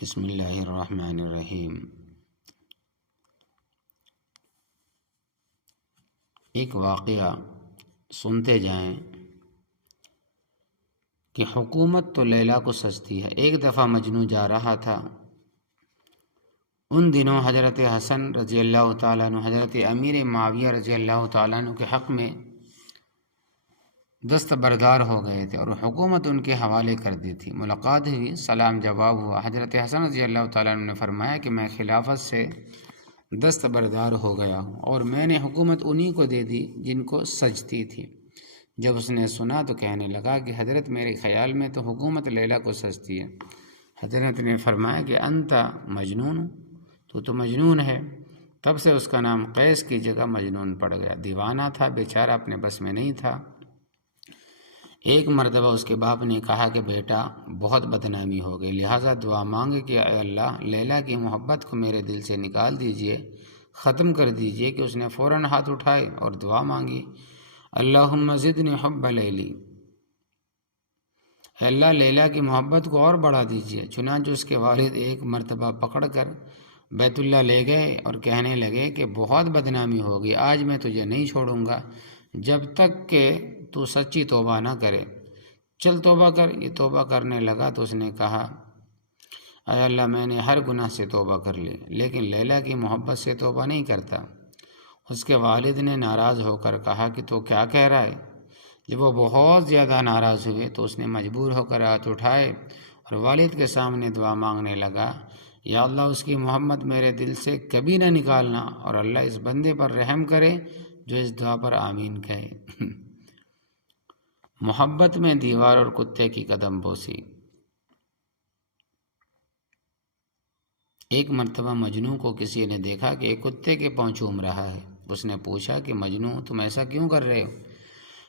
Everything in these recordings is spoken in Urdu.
بسم اللہ الرحمن الرحیم۔ ایک واقعہ سنتے جائیں کہ حکومت تو لیلا کو سجتی ہے۔ ایک دفعہ مجنوں جا رہا تھا۔ ان دنوں حضرت حسن رضی اللہ تعالیٰ عنہ حضرت امیر معاویہ رضی اللہ تعالیٰ عنہ کے حق میں دستبردار ہو گئے تھے اور حکومت ان کے حوالے کر دی تھی۔ ملاقات ہوئی، سلام جواب ہوا۔ حضرت حسن رضی اللہ تعالیٰ عنہ نے فرمایا کہ میں خلافت سے دستبردار ہو گیا ہوں اور میں نے حکومت انہی کو دے دی جن کو سجتی تھی۔ جب اس نے سنا تو کہنے لگا کہ حضرت میرے خیال میں تو حکومت لیلا کو سجتی ہے۔ حضرت نے فرمایا کہ انت مجنون، تو مجنون ہے۔ تب سے اس کا نام قیس کی جگہ مجنون پڑ گیا۔ دیوانہ تھا، بیچارہ اپنے بس میں نہیں تھا۔ ایک مرتبہ اس کے باپ نے کہا کہ بیٹا بہت بدنامی ہو گئی، لہٰذا دعا مانگے کہ اے اللہ لیلا کی محبت کو میرے دل سے نکال دیجئے، ختم کر دیجئے۔ کہ اس نے فوراً ہاتھ اٹھائے اور دعا مانگی، اللہم زدنی حب لیلی، اے اللہ لیلا کی محبت کو اور بڑھا دیجئے۔ چنانچہ اس کے والد ایک مرتبہ پکڑ کر بیت اللہ لے گئے اور کہنے لگے کہ بہت بدنامی ہوگی، آج میں تجھے نہیں چھوڑوں گا جب تک کہ تو سچی توبہ نہ کرے، چل توبہ کر۔ یہ توبہ کرنے لگا تو اس نے کہا، اے اللہ میں نے ہر گناہ سے توبہ کر لی لیکن لیلا کی محبت سے توبہ نہیں کرتا۔ اس کے والد نے ناراض ہو کر کہا کہ تو کیا کہہ رہا ہے؟ جب وہ بہت زیادہ ناراض ہوئے تو اس نے مجبور ہو کر ہاتھ اٹھائے اور والد کے سامنے دعا مانگنے لگا، یا اللہ اس کی محبت میرے دل سے کبھی نہ نکالنا اور اللہ اس بندے پر رحم کرے جو اس دعا پر آمین کہے۔ محبت میں دیوار اور کتے کی قدم بوسی۔ ایک مرتبہ مجنوں کو کسی نے دیکھا کہ ایک کتے کے پاؤں چوم رہا ہے۔ اس نے پوچھا کہ مجنوں تم ایسا کیوں کر رہے ہو؟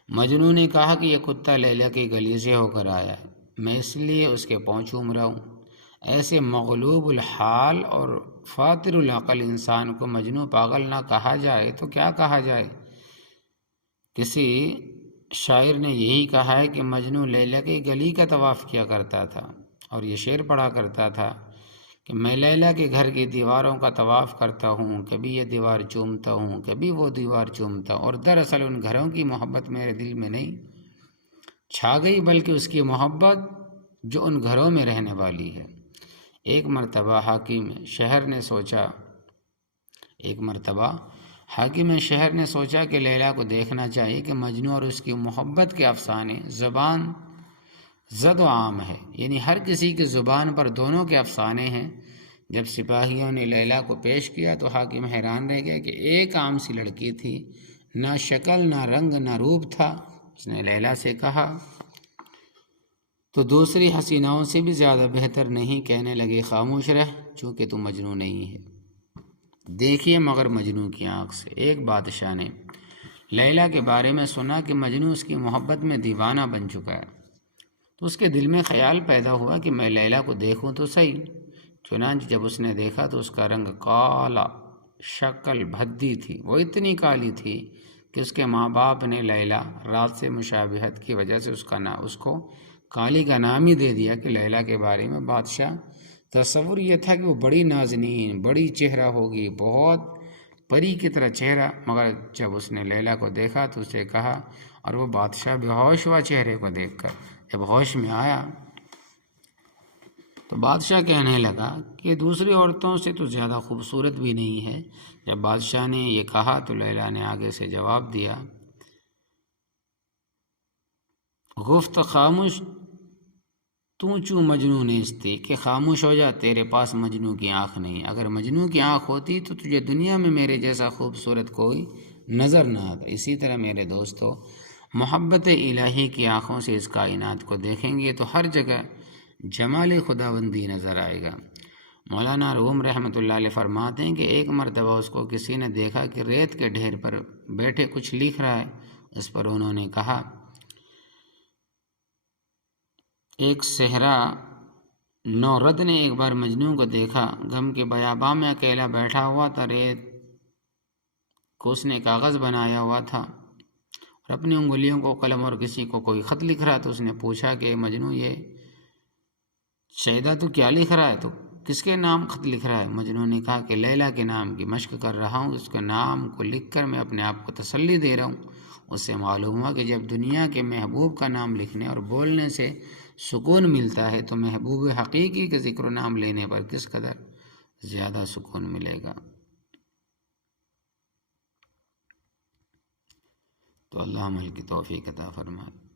مجنوں نے کہا کہ یہ کتا لیلا کی گلی سے ہو کر آیا ہے، میں اس لیے اس کے پاؤں چوم رہا ہوں۔ ایسے مغلوب الحال اور فاتر العقل انسان کو مجنوں پاگل نہ کہا جائے تو کیا کہا جائے؟ کسی شاعر نے یہی کہا ہے کہ مجنوں لیلا کی گلی کا طواف کیا کرتا تھا اور یہ شعر پڑھا کرتا تھا کہ میں لیلا کے گھر کی دیواروں کا طواف کرتا ہوں، کبھی یہ دیوار چومتا ہوں، کبھی وہ دیوار چومتا ہوں، اور دراصل ان گھروں کی محبت میرے دل میں نہیں چھا گئی بلکہ اس کی محبت جو ان گھروں میں رہنے والی ہے۔ ایک مرتبہ حاکم شہر نے سوچا کہ لیلا کو دیکھنا چاہیے کہ مجنوں اور اس کی محبت کے افسانے زبان زد و عام ہے، یعنی ہر کسی کی زبان پر دونوں کے افسانے ہیں۔ جب سپاہیوں نے لیلا کو پیش کیا تو حاکم حیران رہ گیا کہ ایک عام سی لڑکی تھی، نہ شکل نہ رنگ نہ روپ تھا۔ اس نے لیلا سے کہا تو دوسری حسیناؤں سے بھی زیادہ بہتر نہیں؟ کہنے لگے خاموش رہ چونکہ تو مجنوں نہیں ہے۔ دیکھیے مگر مجنوں کی آنکھ سے۔ ایک بادشاہ نے لیلا کے بارے میں سنا کہ مجنوں اس کی محبت میں دیوانہ بن چکا ہے، تو اس کے دل میں خیال پیدا ہوا کہ میں لیلا کو دیکھوں تو صحیح۔ چنانچہ جب اس نے دیکھا تو اس کا رنگ کالا، شکل بھدی تھی، وہ اتنی کالی تھی کہ اس کے ماں باپ نے لیلا رات سے مشابہت کی وجہ سے اس کو کالی کا نام ہی دے دیا کہ لیلا کے بارے میں بادشاہ تصور یہ تھا کہ وہ بڑی نازنین، بڑی چہرہ ہوگی، بہت پری کی طرح چہرہ، مگر جب اس نے لیلا کو دیکھا تو اسے کہا، اور وہ بادشاہ بے ہوش ہوا چہرے کو دیکھ کر۔ جب ہوش میں آیا تو بادشاہ کہنے لگا کہ دوسری عورتوں سے تو زیادہ خوبصورت بھی نہیں ہے۔ جب بادشاہ نے یہ کہا تو لیلا نے آگے سے جواب دیا، گفت خاموش تو چوں مجنوں نیستی، کہ خاموش ہو جا، تیرے پاس مجنوں کی آنکھ نہیں، اگر مجنوں کی آنکھ ہوتی تو تجھے دنیا میں میرے جیسا خوبصورت کوئی نظر نہ آتا۔ اسی طرح میرے دوستو، محبت الہی کی آنکھوں سے اس کائنات کو دیکھیں گے تو ہر جگہ جمال خداوندی نظر آئے گا۔ مولانا روم رحمۃ اللہ علیہ فرماتے ہیں کہ ایک مرتبہ اس کو کسی نے دیکھا کہ ریت کے ڈھیر پر بیٹھے کچھ لکھ رہا ہے۔ اس پر انہوں نے کہا، ایک صحرا نورد نے ایک بار مجنوں کو دیکھا، غم کے بیاباں میں اکیلا بیٹھا ہوا تھا، ریت کو اس نے کاغذ بنایا ہوا تھا اور اپنی انگلیوں کو قلم اور کسی کو کوئی خط لکھ رہا، تو اس نے پوچھا کہ مجنوں یہ شیدا تو کیا لکھ رہا ہے؟ تو کس کے نام خط لکھ رہا ہے؟ مجنون نے کہا کہ لیلا کے نام کی مشق کر رہا ہوں، اس کے نام کو لکھ کر میں اپنے آپ کو تسلی دے رہا ہوں۔ اس سے معلوم ہوا کہ جب دنیا کے محبوب کا نام لکھنے اور بولنے سے سکون ملتا ہے تو محبوب حقیقی کے ذکر و نام لینے پر کس قدر زیادہ سکون ملے گا۔ تو اللہ عمل کی توفیق عطا فرمائے۔